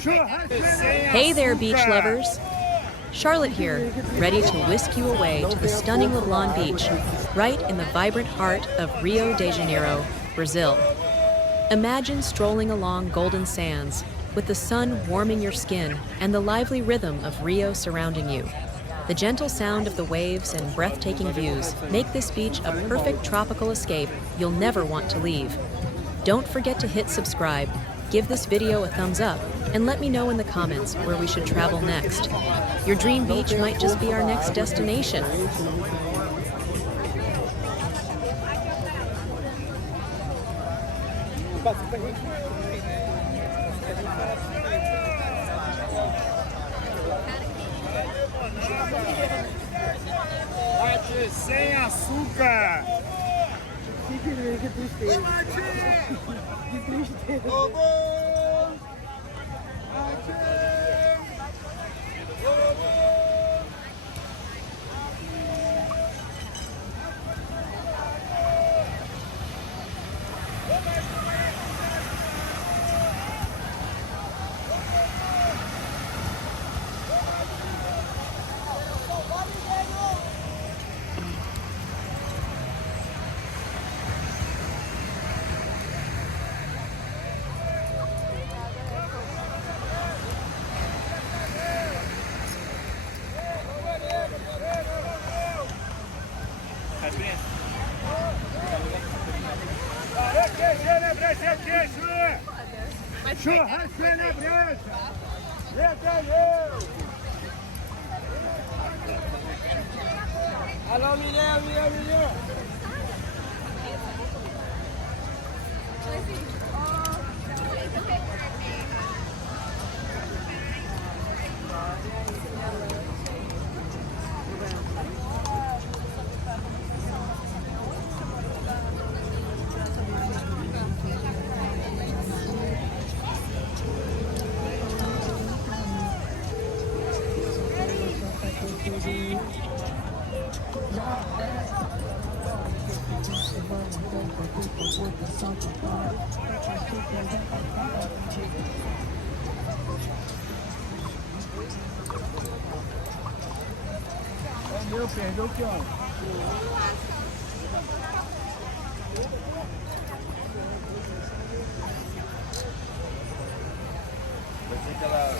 Hey there, beach lovers! Charlotte here, ready to whisk you away to the stunning Leblon Beach, right in the vibrant heart of Rio de Janeiro, Brazil. Imagine strolling along golden sands, with the sun warming your skin and the lively rhythm of Rio surrounding you. The gentle sound of the waves and breathtaking views make this beach a perfect tropical escape you'll never want to leave. Don't forget to hit subscribe, give this video a thumbs up, and let me know in the comments where we should travel next. Your dream beach might just be our next destination. Sem açúcar. Que tristeza. Que tristeza. Churrasco na brecha! Entendeu? Alô, Milhão! Perdeu o que, ó? Vai ser aquela...